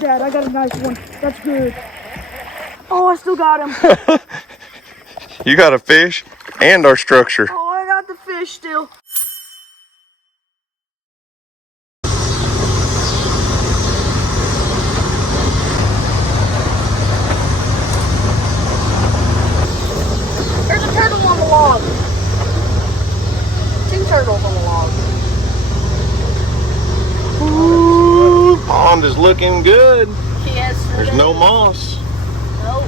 Dad, I got a nice one. That's good. Oh, I still got him. You got a fish and our structure. Oh, I got the fish still. There's a turtle on the log. 2 turtles on the log. Ooh, pond is looking good. Yes. There's no moss. Nope.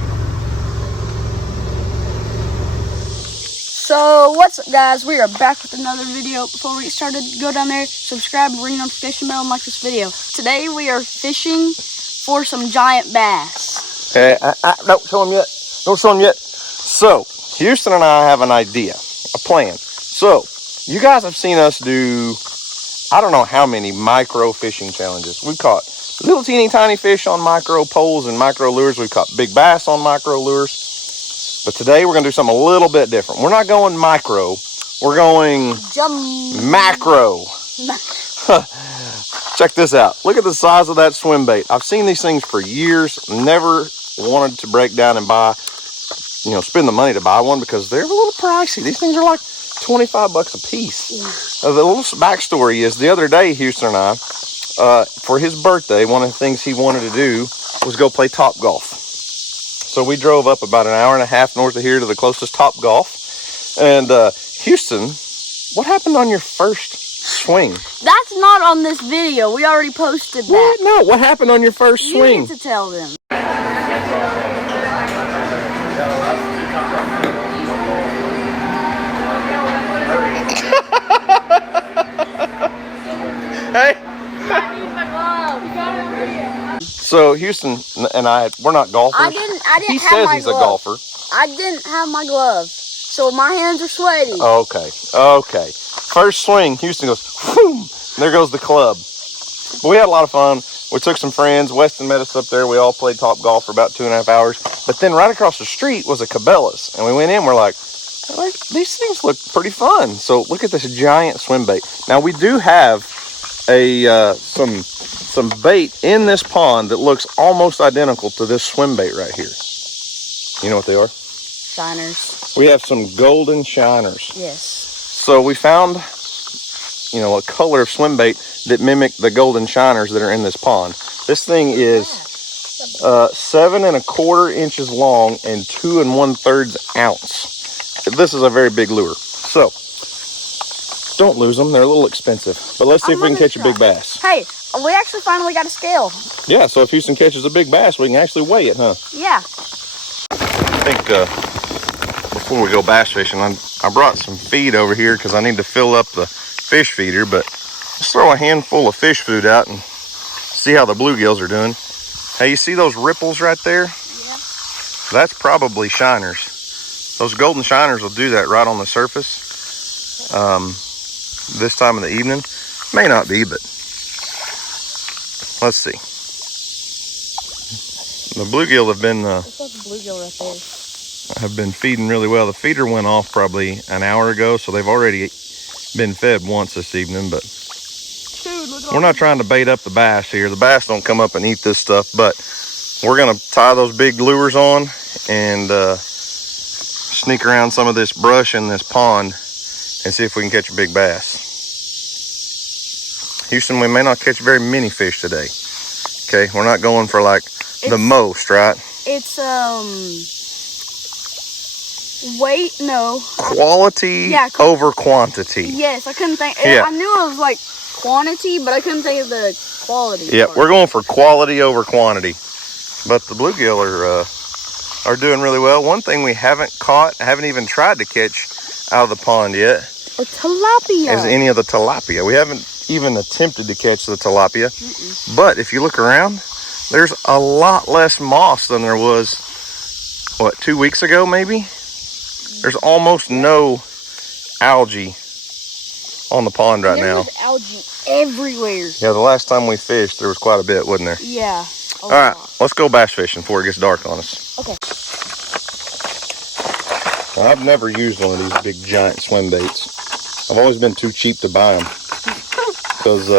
So what's up, guys? We are back with another video. Before we get started, go down there, subscribe, ring notification bell, and like this video. Today we are fishing for some giant bass. Hey, don't show them yet. Don't show them yet. So Houston and I have an idea, a plan. So you guys have seen us do, I don't know how many micro fishing challenges. We caught little teeny tiny fish on micro poles and micro lures. We've caught big bass on micro lures. But today we're going to do something a little bit different. We're not going micro. We're going macro. Check this out. Look at the size of that swim bait. I've seen these things for years. Never wanted to break down and buy, spend the money to buy one because they're a little pricey. These things are like 25 bucks a piece. The little backstory is the other day, Houston and I, for his birthday, one of the things he wanted to do was go play Topgolf. So we drove up about an hour and a half north of here to the closest Topgolf. And Houston, what happened on your first swing? That's not on this video. We already posted that. What? No, what happened on your first swing? You need to tell them. Hey. So Houston and we're not golfers. I didn't he have says my he's glove. a golfer. I didn't have my glove, so my hands are sweaty. Okay. First swing, Houston goes, boom, there goes the club. But we had a lot of fun. We took some friends. Weston met us up there. We all played Topgolf for about 2.5 hours. But then right across the street was a Cabela's, and we went in. We're like, these things look pretty fun. So look at this giant swim bait. Now we do have some bait in this pond that looks almost identical to this swim bait right here. You know what they are? Shiners. We have some golden shiners. Yes. So we found, a color of swim bait that mimic the golden shiners that are in this pond. This thing is 7 1/4 inches long and 2 1/3 ounce. This is a very big lure. So don't lose them. They're a little expensive. But let's see if we can catch a big bass. Hey, we actually finally got a scale. Yeah, so if Houston catches a big bass, we can actually weigh it, huh? Yeah. I think before we go bass fishing, I brought some feed over here because I need to fill up the fish feeder, but let's throw a handful of fish food out and see how the bluegills are doing. Hey, you see those ripples right there? Yeah. That's probably shiners. Those golden shiners will do that right on the surface. This time of the evening. May not be, but let's see. The bluegill have been What's up, the bluegill right there? have been feeding really well. The feeder went off probably an hour ago, so they've already been fed once this evening, but we're not trying to bait up the bass here. The bass don't come up and eat this stuff, but we're gonna tie those big lures on and sneak around some of this brush in this pond and see if we can catch a big bass. Houston, we may not catch very many fish today. Okay, we're not going for like the most, right? It's weight, no. Quality over quantity. Yes, I couldn't think. Yeah. I knew it was like quantity, but I couldn't think of the quality. Yeah, we're going for quality over quantity. But the bluegill are doing really well. One thing we haven't caught, haven't even tried to catch out of the pond yet, or tilapia. is any of the tilapia. We haven't even attempted to catch the tilapia. But if you look around, there's a lot less moss than there was, 2 weeks ago maybe? There's almost no algae on the pond right now. There's algae everywhere. Yeah, the last time we fished, there was quite a bit, wasn't there? Yeah. All right, let's go bass fishing before it gets dark on us. Okay. Now, I've never used one of these big giant swim baits. I've always been too cheap to buy them because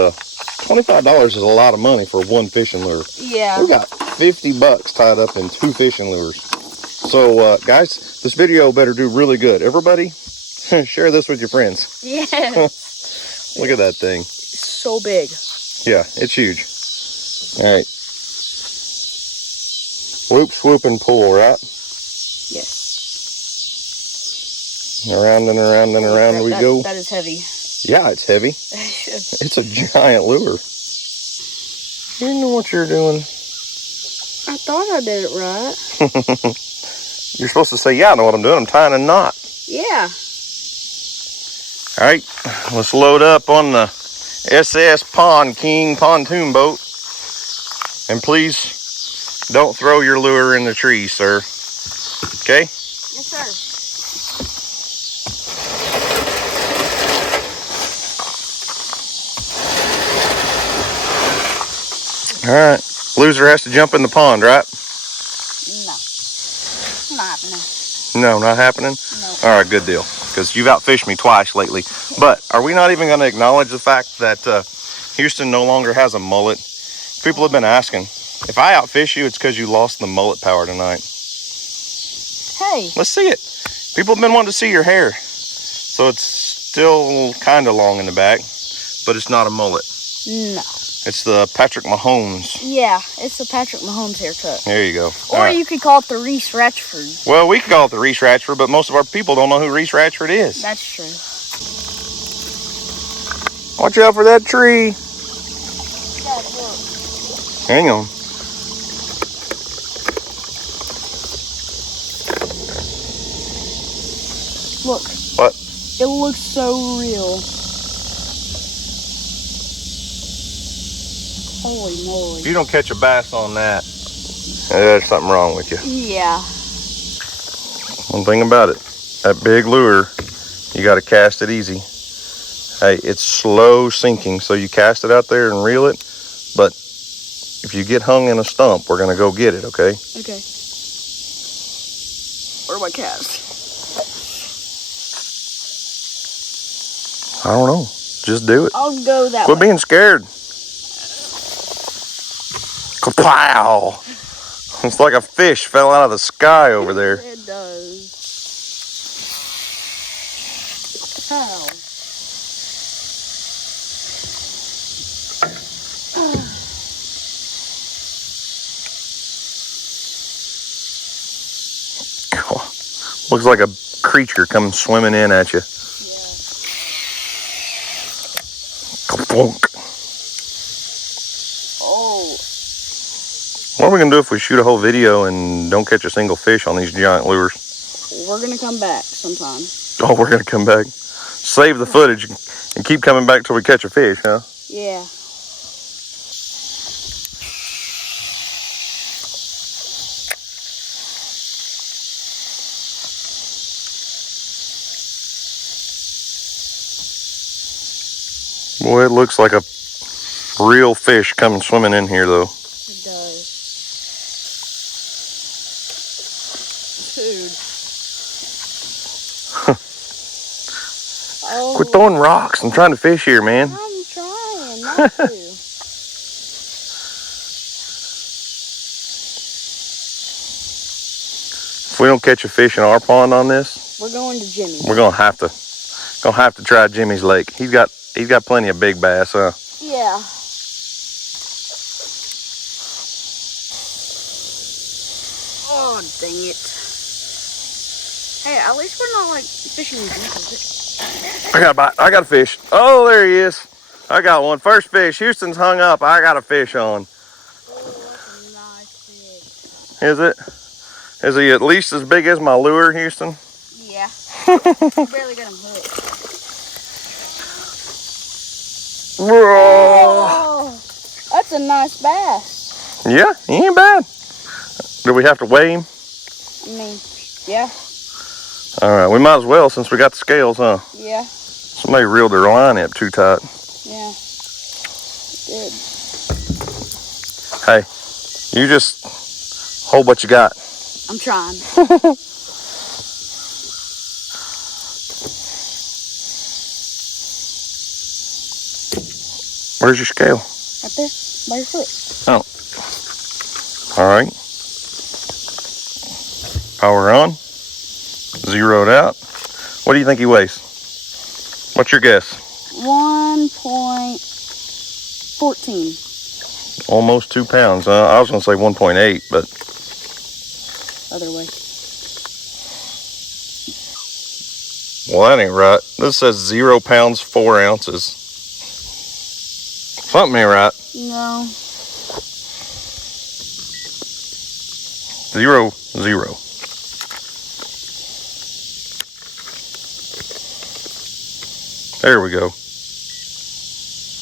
$25 is a lot of money for one fishing lure. Yeah. We got 50 bucks tied up in 2 fishing lures. So, guys, this video better do really good. Everybody, share this with your friends. Yes. Look at that thing. It's so big. Yeah, it's huge. All right. Swoop, swoop, and pull, right? Yes. Around and around and around we go. That is heavy. Yeah, it's heavy. It's a giant lure. You know what you're doing. I thought I did it right. You're supposed to say, yeah, I know what I'm doing. I'm tying a knot. Yeah. All right, let's load up on the SS Pond King pontoon boat. And please don't throw your lure in the trees, sir. Okay? Yes, sir. All right, loser has to jump in the pond, right? No. Not happening. No, not happening? No. All right, good deal. Because you've outfished me twice lately. But are we not even going to acknowledge the fact that Houston no longer has a mullet? People have been asking. If I outfish you, it's because you lost the mullet power tonight. Hey. Let's see it. People have been wanting to see your hair. So it's still kind of long in the back, but it's not a mullet. No. It's the Patrick Mahomes. Yeah, it's the Patrick Mahomes haircut. There you go. Or you could call it the Reese Ratchford. Well, we could call it the Reese Ratchford, but most of our people don't know who Reese Ratchford is. That's true. Watch out for that tree. Hang on. Look. What? It looks so real. Holy moly. If you don't catch a bass on that, there's something wrong with you. Yeah. One thing about it, that big lure, you got to cast it easy. Hey, it's slow sinking, so you cast it out there and reel it. But if you get hung in a stump, we're going to go get it, okay? Okay. Where do I cast? I don't know. Just do it. I'll go that Quit way. being scared. Kapow! It's like a fish fell out of the sky over there. It does. How? Looks like a creature coming swimming in at you. Yeah. Kaplunk. Oh. What are we going to do if we shoot a whole video and don't catch a single fish on these giant lures? We're going to come back sometime. Oh, we're going to come back. Save the footage and keep coming back till we catch a fish, huh? Yeah. Boy, it looks like a real fish coming swimming in here, though. It does. Dude. Oh. Quit throwing rocks. I'm trying to fish here, man. I'm trying not to. If we don't catch a fish in our pond on this, We're going to Jimmy. we're gonna have to try Jimmy's lake. He's got plenty of big bass, huh? Yeah. Oh, dang it. Hey, at least we're not like fishing deep, is it? I got a bite. I got a fish. Oh, there he is. I got one. First fish. Houston's hung up. I got a fish on. Oh, that's a nice fish. Is it? Is he at least as big as my lure, Houston? Yeah. Barely got him hooked. Oh, that's a nice bass. Yeah, he ain't bad. Do we have to weigh him? I mean, yeah. All right, we might as well since we got the scales, huh? Yeah. Somebody reeled their line up too tight. Yeah. Good. Hey, you just hold what you got. I'm trying. Where's your scale? Right there, by your foot. Oh. All right. Power on. Zeroed out. What do you think he weighs? What's your guess? 1.14. Almost 2 pounds. I was going to say 1.8, but... Other way. Well, that ain't right. This says 0 pounds, 4 ounces. Something ain't right. No. 0, 0. There we go.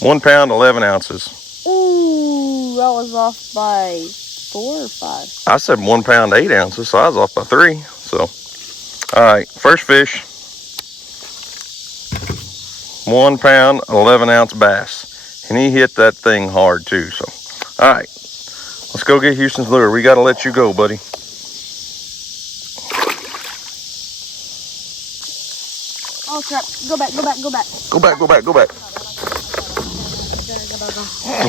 1 pound, 11 ounces. Ooh, I was off by 4 or 5. I said 1 pound, 8 ounces, so I was off by 3. So, all right, first fish. 1 pound, 11 ounce bass. And he hit that thing hard too. So, all right, let's go get Houston's lure. We got to let you go, buddy. Oh crap, go back, go back, go back. Go back, go back, go back.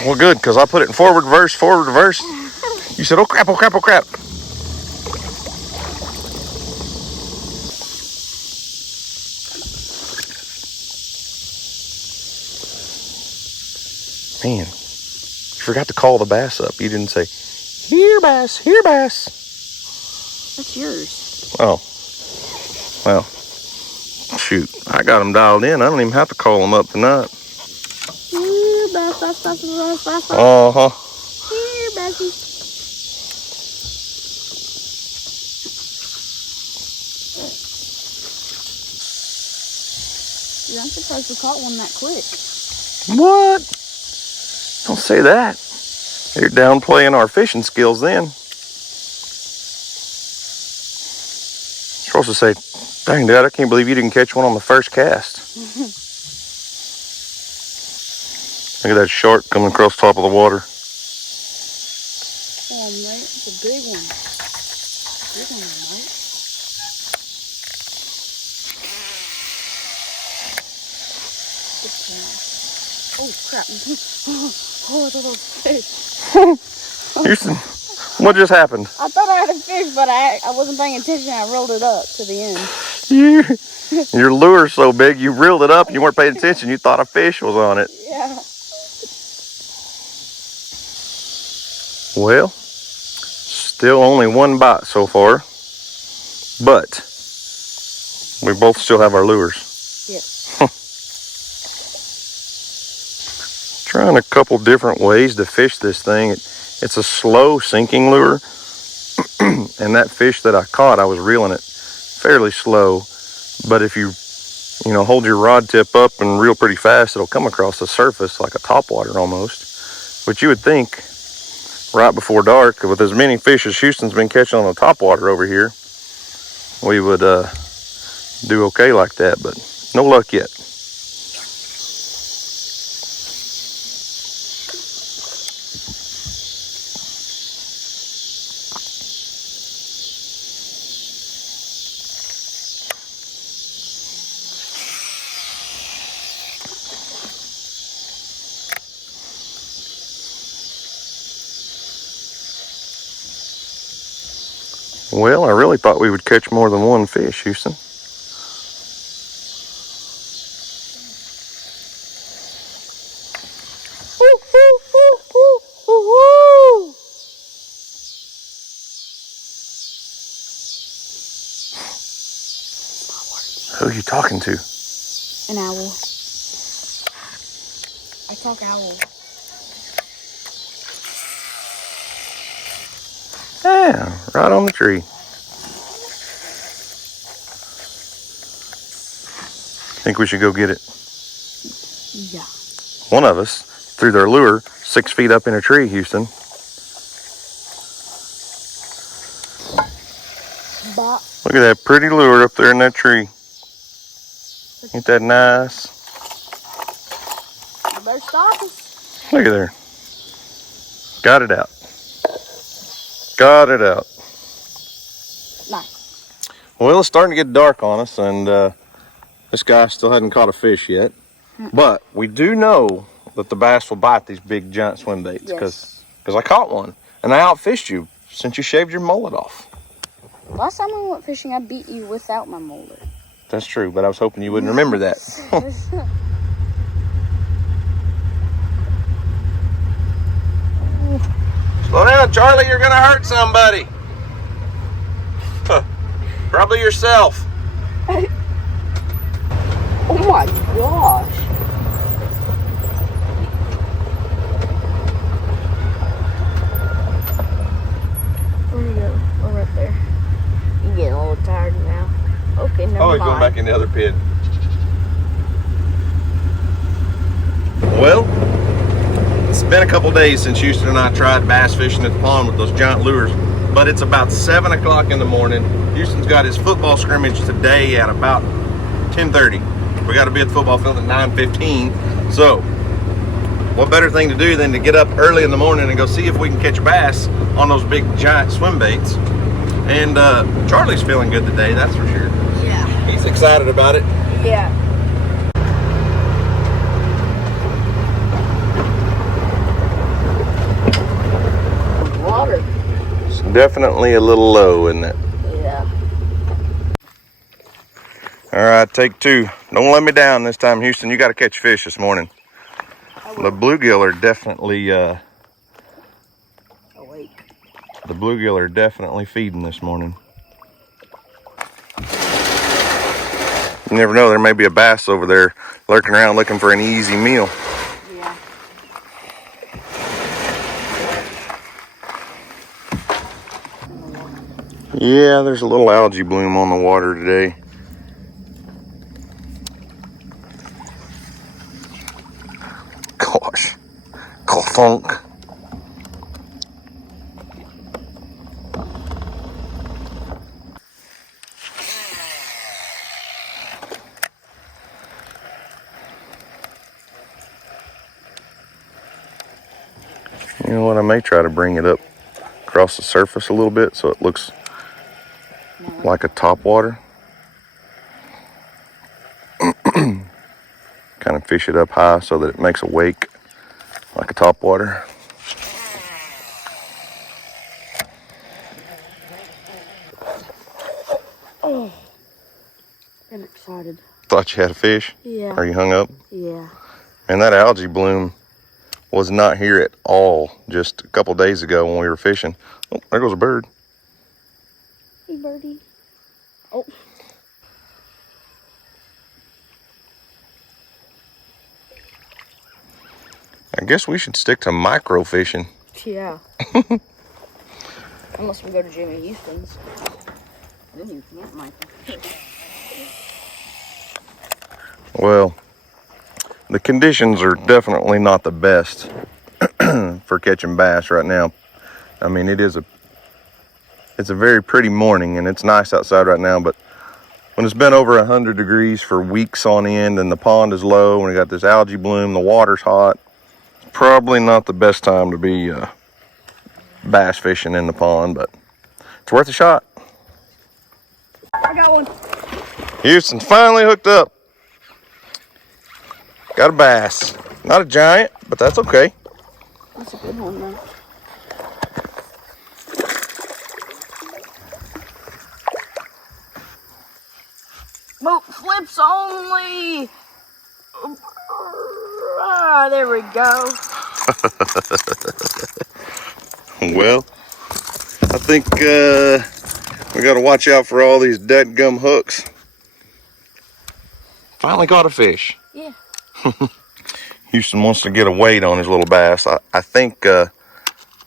Well, good, because I put it in forward reverse, forward reverse. You said, oh crap, oh crap, oh crap. Man, you forgot to call the bass up. You didn't say, here bass, here bass. That's yours. Oh, well, shoot. I got them dialed in. I don't even have to call them up tonight. Here, bass, bass, bass, bass, bass, bass. Uh-huh. Here, bassy. Dude, I'm surprised we caught one that quick. What? Don't say that. You're downplaying our fishing skills then. You're supposed to say, dang, Dad, I can't believe you didn't catch one on the first cast. Look at that shark coming across the top of the water. Oh, mate, it's a big one. Big one, mate. Good job. Oh, crap. Oh, I thought it was a fish. Houston, what just happened? I thought I had a fish, but I wasn't paying attention. I rolled it up to the end. Your lure's so big, you reeled it up and you weren't paying attention. You thought a fish was on it. Yeah. Well, still only one bite so far, but we both still have our lures. Yeah. Trying a couple different ways to fish this thing. It's a slow sinking lure, and that fish that I caught, I was reeling it fairly slow, but if you hold your rod tip up and reel pretty fast, it'll come across the surface like a topwater almost. But you would think right before dark, with as many fish as Houston's been catching on the topwater over here, we would do okay like that, but no luck yet. Well, I really thought we would catch more than one fish, Houston. Who are you talking to? An owl. I talk owl. Yeah, right on the tree. Think we should go get it? Yeah. One of us threw their lure 6 feet up in a tree, Houston. Bop. Look at that pretty lure up there in that tree. Ain't that nice? You better stop us. Look at there. Got it out. Got it out. Nice. Well, it's starting to get dark on us, and this guy still hadn't caught a fish yet. But we do know that the bass will bite these big giant swim baits. Yes. Because I caught one and I outfished you since you shaved your mullet off. Last time we went fishing, I beat you without my mullet. That's true, but I was hoping you wouldn't remember that. Slow down, Charlie, you're gonna hurt somebody. Probably yourself. Oh my gosh. Where you go? Oh, right there. You're getting a little tired now. Okay, never mind. He's going back in the other pit. Well, it's been a couple days since Houston and I tried bass fishing at the pond with those giant lures, but it's about 7 o'clock in the morning. Houston's got his football scrimmage today at about 10:30. We got to be at the football field at 9:15. So, what better thing to do than to get up early in the morning and go see if we can catch bass on those big giant swim baits. And Charlie's feeling good today, that's for sure. Yeah. He's excited about it. Yeah. Water. It's definitely a little low, isn't it? Yeah. All right, take two. Don't let me down this time, Houston. You got to catch fish this morning. The bluegill are definitely awake. The bluegill are definitely feeding this morning. You never know, there may be a bass over there lurking around looking for an easy meal. Yeah. Yeah, there's a little algae bloom on the water today. Gosh, clunk. You know what, I may try to bring it up across the surface a little bit so it looks like a top water. Kind of fish it up high so that it makes a wake like a top water. Oh, I'm excited. Thought you had a fish? Yeah. Are you hung up? Yeah. And that algae bloom was not here at all just a couple days ago when we were fishing. Oh, there goes a bird. Hey, birdie. Oh. I guess we should stick to micro fishing. Yeah. Unless we go to Jimmy Houston's. Then you can't micro. Well, the conditions are definitely not the best for catching bass right now. I mean, it's a very pretty morning and it's nice outside right now, but when it's been over 100 degrees for weeks on end and the pond is low and we got this algae bloom, the water's hot, probably not the best time to be bass fishing in the pond, but it's worth a shot. I got one. Houston finally hooked up. Got a bass. Not a giant, but that's okay. That's a good one, though. Boat flips only. Ah, there we go. Well, I think we got to watch out for all these dead gum hooks. Finally caught a fish. Yeah. Houston wants to get a weight on his little bass. I think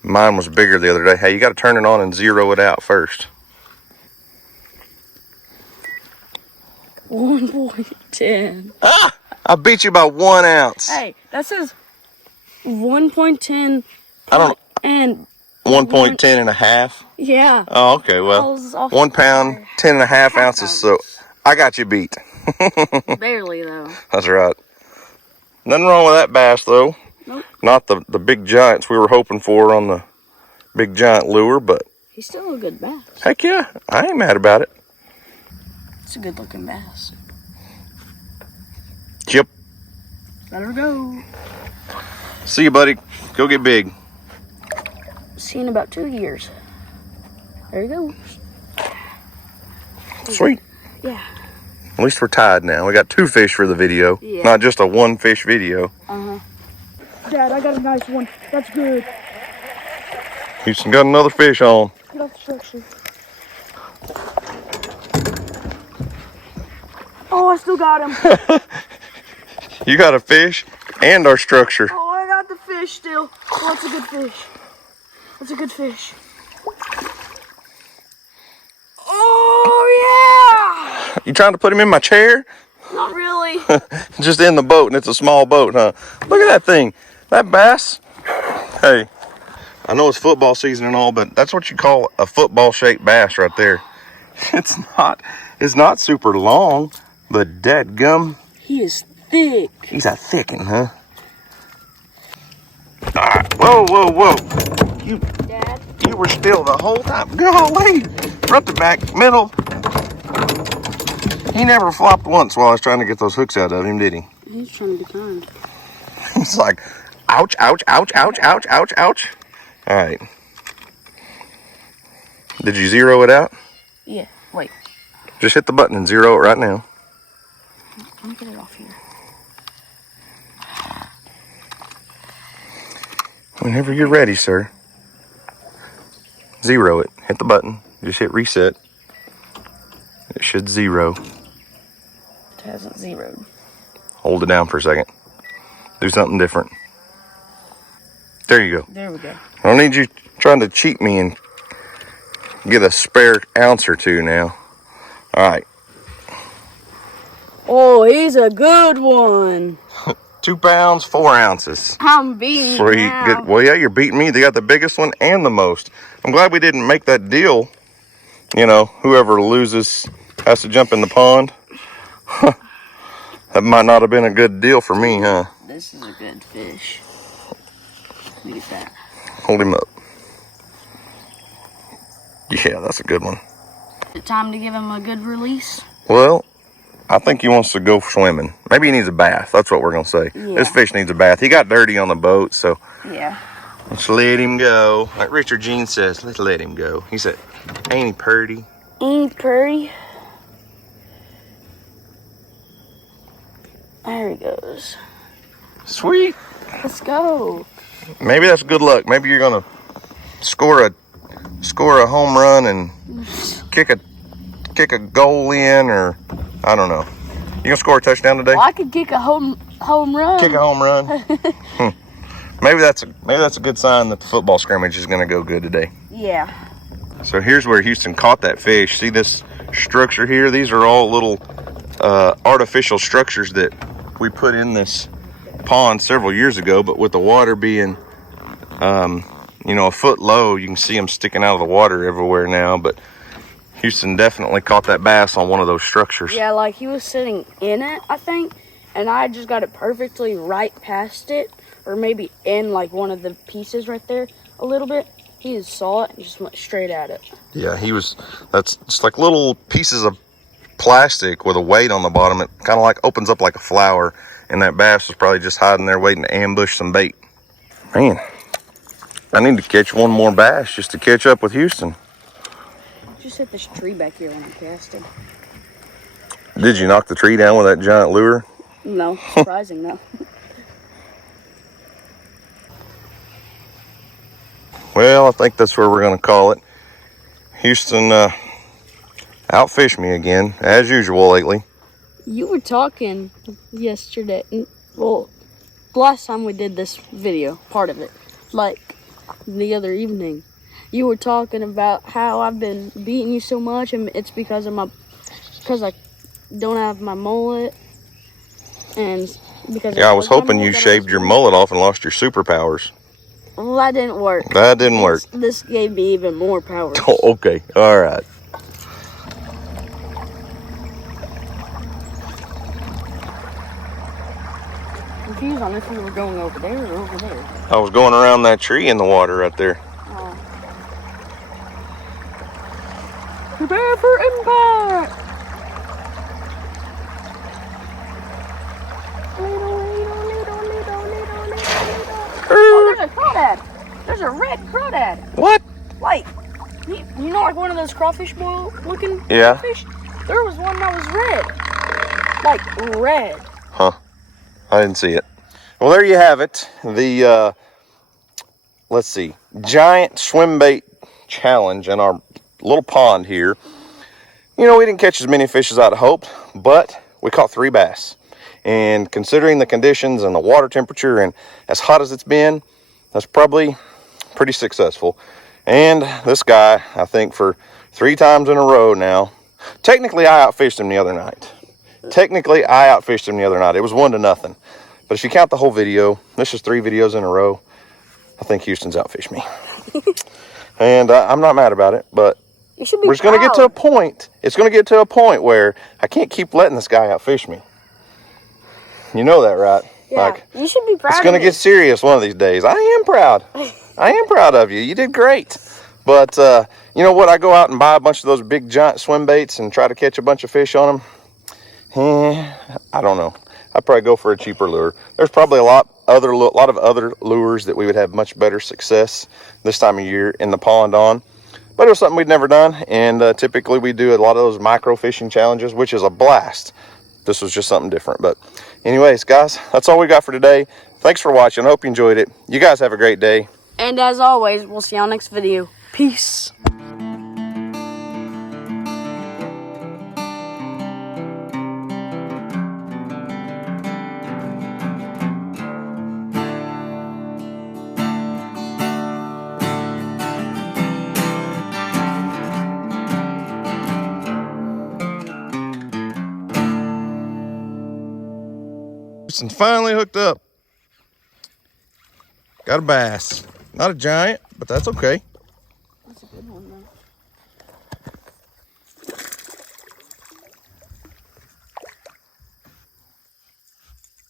mine was bigger the other day. Hey, you got to turn it on and zero it out first. 1.10. Ah! I beat you by 1 ounce. Hey, that says 1.10. I don't know. And 1.10 and a half. yeah. Oh, okay. Well, 1 pound, 10 and a half ounces. So I got you beat. Barely, though. That's right. Nothing wrong with that bass, though. Nope. Not the big giants we were hoping for on the big giant lure, but He's still a good bass. heck yeah, I ain't mad about it. It's a good looking bass. Yep. Let her go. See you, buddy. Go get big. See you in about 2 years. There you go. Sweet. Yeah. At least we're tied now. We got 2 fish for the video, Yeah. not just a 1 fish video. Dad, I got a nice one. That's good. Houston got another fish on. Get off the structure. Oh, I still got him. You got a fish and our structure. Oh, I got the fish still. Oh, that's a good fish. That's a good fish. Oh, yeah! You trying to put him in my chair? Not really. Just in the boat, and it's a small boat, huh? Look at that thing. That bass. Hey, I know it's football season and all, but that's what you call a football-shaped bass right there. It's not super long, but dadgum. He is thick. He's a thickin', huh? All right. Whoa, whoa, whoa. Dad? You were still the whole time. Golly. Front to back, middle. He never flopped once while I was trying to get those hooks out of him, did he? He's trying to be kind. He's like, ouch, ouch, ouch, ouch, ouch, ouch, ouch. All right. Did you zero it out? Yeah, wait. Just hit the button and zero it right now. Let me get it off here. Whenever you're ready, sir. Zero it. Hit the button. Just hit reset. It should zero. It hasn't zeroed. Hold it down for a second. Do something different. There you go. There we go. I don't need you trying to cheat me and get a spare ounce or 2 now. All right. Oh, he's a good one. 2 pounds, 4 ounces. I'm beating you Sweet. now. Good. Well, yeah, you're beating me. They got the biggest one and the most. I'm glad we didn't make that deal. You know, whoever loses has to jump in the pond. That might not have been a good deal for me, huh? This is a good fish. Look at that. Hold him up. Yeah, that's a good one. Is it time to give him a good release? Well, I think he wants to go swimming. Maybe he needs a bath. That's what we're going to say. Yeah. This fish needs a bath. He got dirty on the boat, so Yeah. let's let him go. Like Richard Gene says, let's let him go. He said, ain't he purty? Ain't pretty. There he goes. Sweet. Let's go. Maybe that's good luck. Maybe you're going to score a home run and kick a goal in, or I don't know. You gonna score a touchdown today? Well, I could kick a home run. Kick a home run. Maybe that's a good sign that the football scrimmage is gonna go good today. Yeah. So here's where Houston caught that fish. See this structure here? These are all little artificial structures that we put in this pond several years ago, but with the water being a foot low, you can see them sticking out of the water everywhere now. But Houston definitely caught that bass on one of those structures. Yeah, like he was sitting in it, I think, and I just got it perfectly right past it, or maybe in like one of the pieces right there a little bit. He just saw it and just went straight at it. Yeah, that's just like little pieces of plastic with a weight on the bottom. It kind of like opens up like a flower, and that bass was probably just hiding there waiting to ambush some bait. Man, I need to catch one more bass just to catch up with Houston. Just hit this tree back here when I'm casting. Did you knock the tree down with that giant lure? No, surprising though. Well, I think that's where we're going to call it. Houston outfished me again, as usual lately. You were talking yesterday, well, last time we did this video, part of it, like the other evening. You were talking about how I've been beating you so much, and it's because I don't have my mullet, and because Yeah, I was hoping you shaved your mullet off and lost your superpowers. Well, that didn't work. That didn't work. This gave me even more power. Oh, okay, all right. Confused on if you were going over there or over there. I was going around that tree in the water right there. Oh. Prepare for impact! There's a red crawdad. What? Like, you know, like one of those crawfish boil looking Yeah. crawfish? There was one that was red. Like, red. Huh. I didn't see it. Well, there you have it. The, let's see, giant swim bait challenge in our little pond here. You know, we didn't catch as many fish as I'd hoped, but we caught 3 bass. And considering the conditions and the water temperature and as hot as it's been, that's probably pretty successful. And this guy, I think for 3 times in a row now, technically I outfished him the other night. It was 1-0. But if you count the whole video, this is 3 videos in a row. I think Houston's outfished me. And I'm not mad about it, but You should be we're just going to get to a point. It's going to get to a point where I can't keep letting this guy outfish me. You know that, right? Yeah, Like, you should be proud it's going to get serious one of these days. I am proud. I am proud of you. You did great. But you know what? I go out and buy a bunch of those big giant swim baits and try to catch a bunch of fish on them. I don't know. I'd probably go for a cheaper lure. There's probably a lot of other lures that we would have much better success this time of year in the pond on. But it was something we'd never done, and typically we do a lot of those micro fishing challenges, which is a blast. This was just something different. But anyways, guys, that's all we got for today. Thanks for watching. I hope you enjoyed it. You guys have a great day. And as always, we'll see y'all next video. Peace. And finally hooked up. Got a bass. Not a giant, but that's okay. That's a good one, though.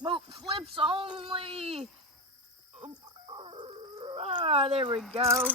Boat flips only. Ah, there we go.